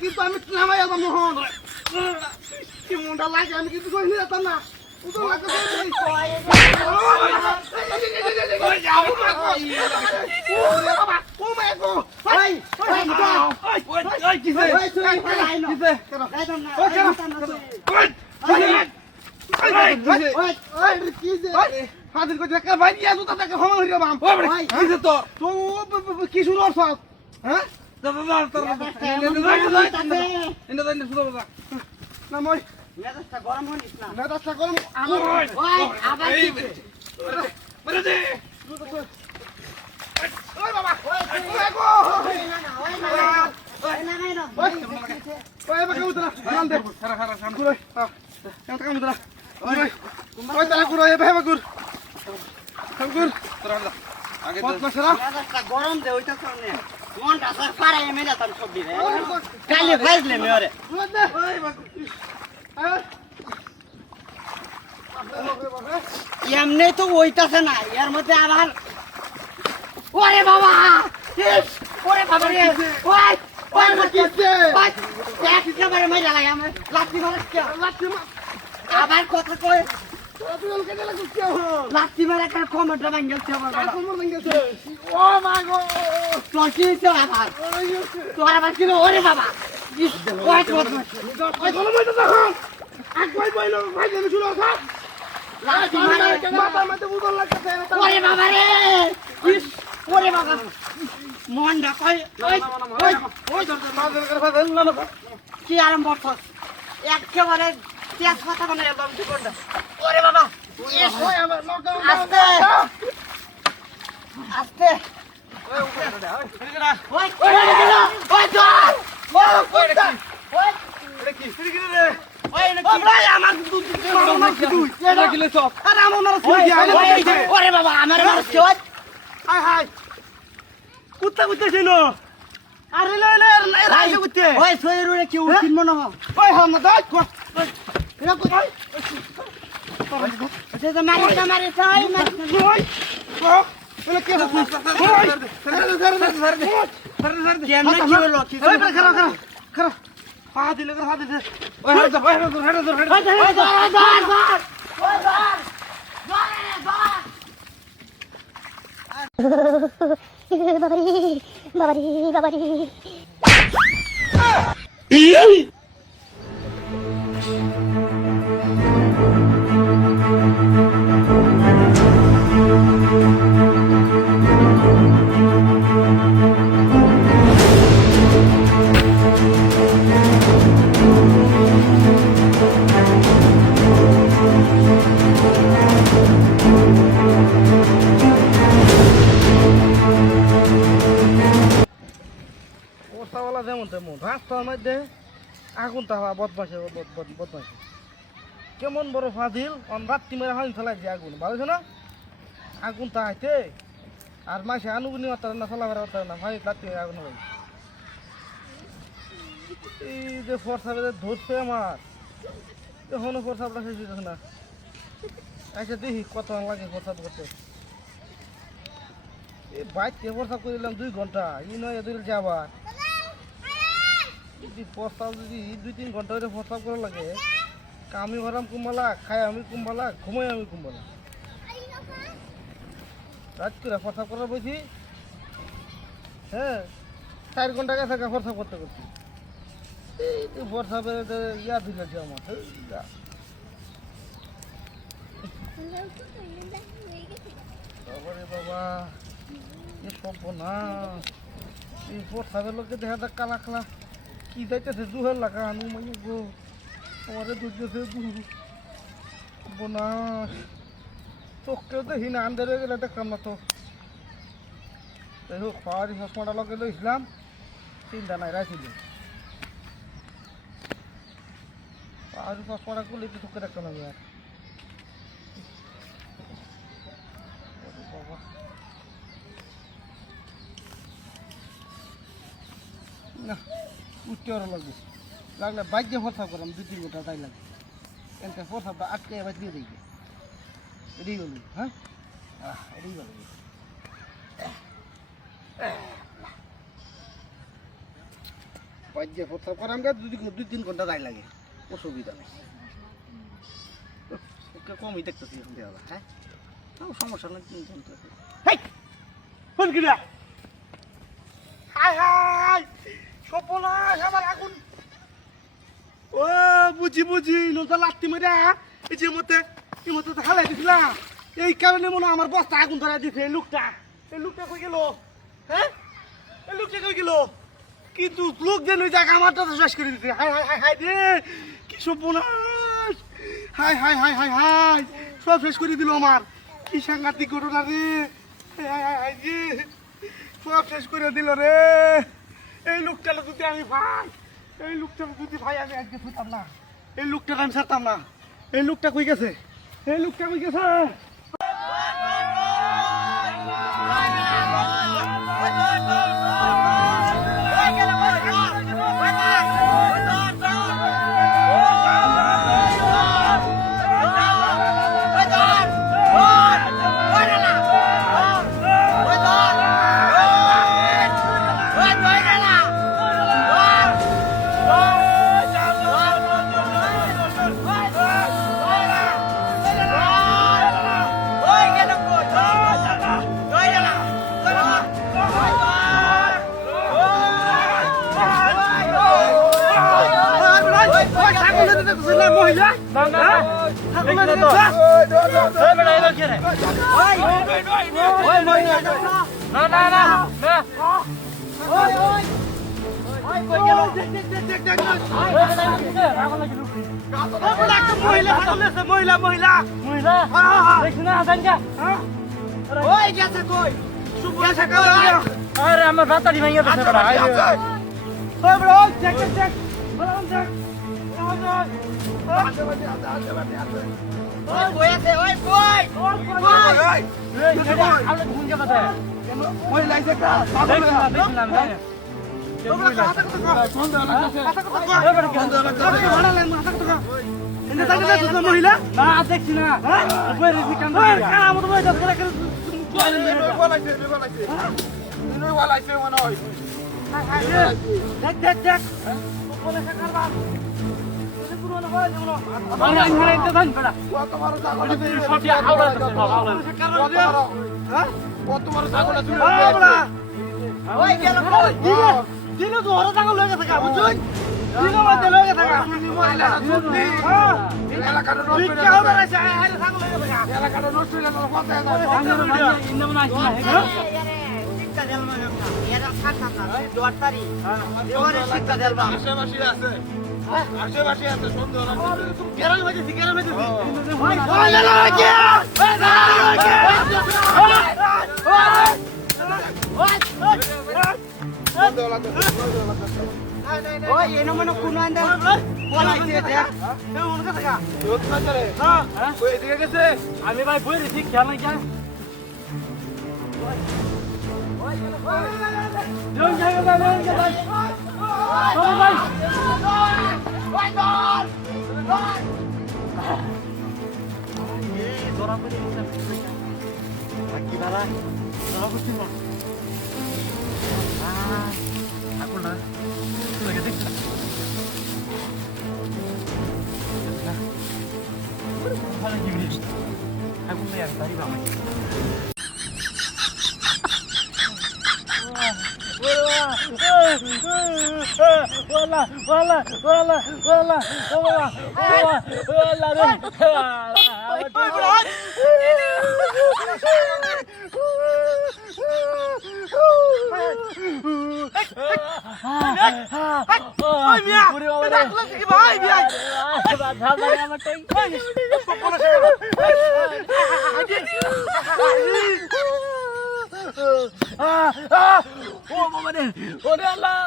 কিন্তু আমি নামাই আলাম মোহন কি মনটা লাগে আমি কিন্তু কই নিতাম না উদো লাগে হাজির করে দেখা ভাই নিয়ে আসো তাকে ক্ষমা করিও বাম ভাই তো তো কি শুরু করছ হ্যাঁ না মই মেজাজটা গরম হইস না মেজাজটা গরম আমি ওই আবার বলে দে ওই বাবা ওই গো না না ওই না ওই না না ওই বাবা উতরা নাম দে খারা খারা শান্ত কই কেন কাম উতরা ওই তালা কুড়ো এ ভাই বাকুর বাকুর তোরা আগে তো মেজাজটা গরম দে ওইটা করনে মনটা সর পাড়ায় মেলা তার সবজি রে কালে ফাইজলে মেরে ওই বাকুর এমনি তো ওইটাছে না এর মধ্যে আবার ওরে বাবা ওরে বাবা রে ওই ওই মতিছে ওই একটা বারে মাইরা লাগে আমি লাঠি মারছ কে লাঠি আবার কথা কই তুই ওকে দিলা কুছে লাঠি মারা কার কোমরটা ভাঙছে আমার বাবা কোমর ভাঙছে ও মা গো তোর কি হইছে আবার তোর আবার কি ওরে বাবা ওই তোর ওই বলো মইটা দেখো আগ ভাই বইলো ভাই জানি শুরু আছে লাঠি মারা মাথা মাথা বুদল লাগছে ওরে বাবা রে ওরে বাবা মনটা কই ওই ওই ওই মাঝে করে ফেল না কি আরাম বছর একেবারে তেজ কথা বলে একদম ঠিক করদা ওরে বাবা ওই আমার লকডাউন আস্তে আস্তে ওই উপরে দে ওই ওই ওই ধর ওই ওই এটা কি ফিরে গেলে রে ওই নাকি ভাই আমার দুধ দুই এটা গেলে সব আরে আমার মারছ কি ওরে বাবা আমার মারছ কি হাই হাই কুত্তা কুত্তা ছিল আরে লে লে রাইছে কুত্তে ওই সইরুরে কি উঠিন মনে হয় ওই হাম না দাই কো এরা কই আচ্ছা তো মারি সাই মারি ওই কো বলে কি হচ্ছে ওই কেমনে কি হলো কি ওই খারাপ খারাপ খারাপ পা দিলে পা দিলে ওই হেড ওই বাবারি যেমন তেমন রাস্তার মধ্যে আগুন তাহা বদমাসে বদমাসে কেমন বড় ফাজিল রাত্রি মেরে হানি ফেলাই দিয়ে আগুন ভালো না আগুন তাহাইতে আর মাসে আনুগুনি মাতার না চলাফেরা করতে না ভাই রাত্রি মেরে আগুন হয় এই যে ফর্সা বেঁধে ধরছে আমার এখনো ফর্সাটা শেষ হইতেছে না আচ্ছা দেখি কত লাগে ফর্সা করতে এই বাইককে ফর্সা করে দিলাম 2 ঘন্টা ই নয় এদের যাবার প্রস্তাব যদি 2-3 ঘন্টা ধরে প্রস্তাব করা লাগে কামি ভরাম কুম্বালা খাই আমি কুম্বালা ঘুমাই আমি কুম্বালা রাত করে প্রস্তাব করার বলছি হ্যাঁ 4 ঘন্টা কাছে প্রস্তাব করতে করছি এই তো প্রস্তাবের ইয়া দিলে আমার তারপরে বাবা এ সব না এই পোশাকের লোকে দেখা যাক কালা কালা কি যাইতেছে জুহের লাগা আনু মানে গো আমারে দুর্যোগে বোনাস চোখকেও দেখি না আন্দারে গেলে দেখলাম না তো যাই হোক পাহাড়ি চশমাটা লগে লইছিলাম চিন্তা নাই রাখিল পাহাড়ি চশমাটা করলে একটু চোখে দেখতাম আমি আর বাবা না উঠতে আরো লাগবে লাগলে বাইক দিয়ে ফসা করাম 2-3 ঘন্টা তাই লাগে এনকে ফসাটা আটকে এবার দিয়ে দিই এটাই গেল হ্যাঁ এটাই গেল বাইক দিয়ে ফসা করাম 2-3 ঘন্টা তাই লাগে অসুবিধা নেই ওকে কমই দেখতেছি এখন দেওয়া হ্যাঁ সমস্যা নেই 3 ঘন্টা হেই ফোন কিরা হাই হাই সপনাশ আমার আগুন ও বুঝি নটা লাত্তি মেরে এই যে মতে তো খালাই দিছিলাম এই কারণে মনে আমার বস্তা আগুন ধরা দিছে এই লোকটা কই গেল হ্যাঁ এই লোকটা কই গেল কিন্তু লোক যেন ওই জায়গা আমারটা তো শেষ করে দিছে হাই রে কি সপনাশ হাই সব শেষ করে দিল আমার কি সাংঘাতিক ঘটনা রে হাই রে সব শেষ করে দিল রে এই লোকটা যদি আমি ভাই আমি আজকে শুতাম না এই লোকটাকে আমি ছাড়তাম না এই লোকটা কই গেছে মহিলা আমার রাতারি ভাঙিয়ে মহিলা না দেখছি না আশেপাশে আছে সুন্দর আমি ভাই বই রেছি খেয়াল নাই ওই মিয়া এটা আসলে কি ভাই ভাই ও বাবা রে ওরে আল্লাহ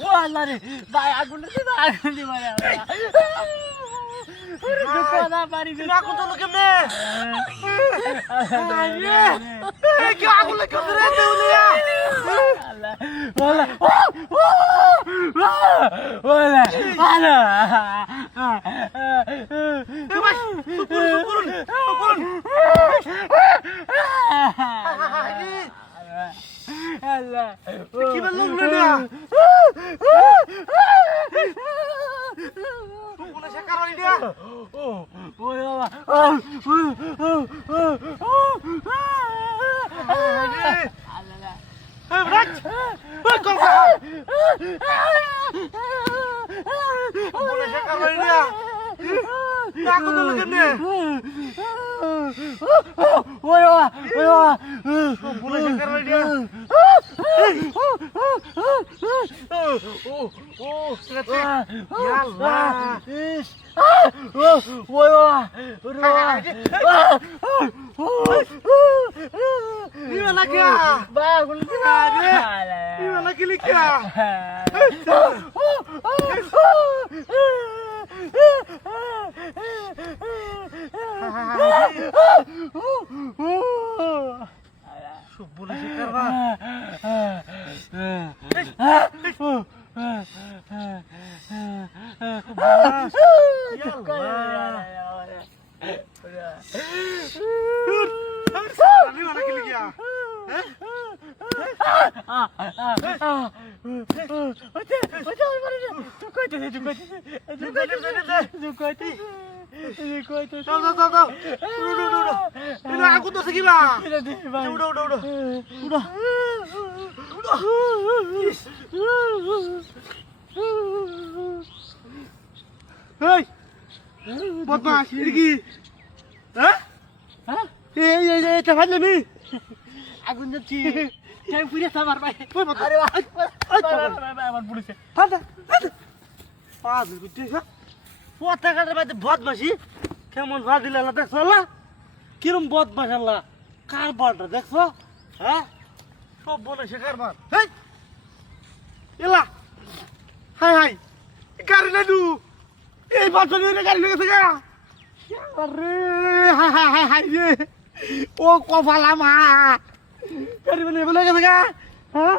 ও আল্লাহ রে ভাই আগুন দি মারে না পারি না কত লোকে মে কি আগুন লাগে রে দেউলিয়া ওলা ওলা আলা এ ভাই করুন আল্লাহ কি বললো না কোন সে কারণ দিয়া ও বাবা আল্লাহ এ ব্রাচ ওই কল কোন সে কারণ দিয়া না কত লোকে মে ওই বাবা কোন সে কারণ দিয়া aku tuh segila. Udah. Hei, buat mas, ini ki, hah? Cepat nih. আগুন যাচ্ছি টাইম পুরে সামার ভাই আরে আমার পুলিশে পাঁচ বুঝছি পতাকাটার মধ্যে বদমাসি কেমন ভাত দিলে আল্লাহ দেখছো আল্লাহ কিরম বদমাস আল্লাহ কারবারটা দেখছো হ্যাঁ সব বলে সে কারবার হেই এলা হাই গাড়ি না দু এই বাচ্চা নিয়ে গাড়ি নিয়ে গেছে গা আরে হাই রে ও কপাল আমার গাড়ি নিয়ে বলে গেছে গা হ্যাঁ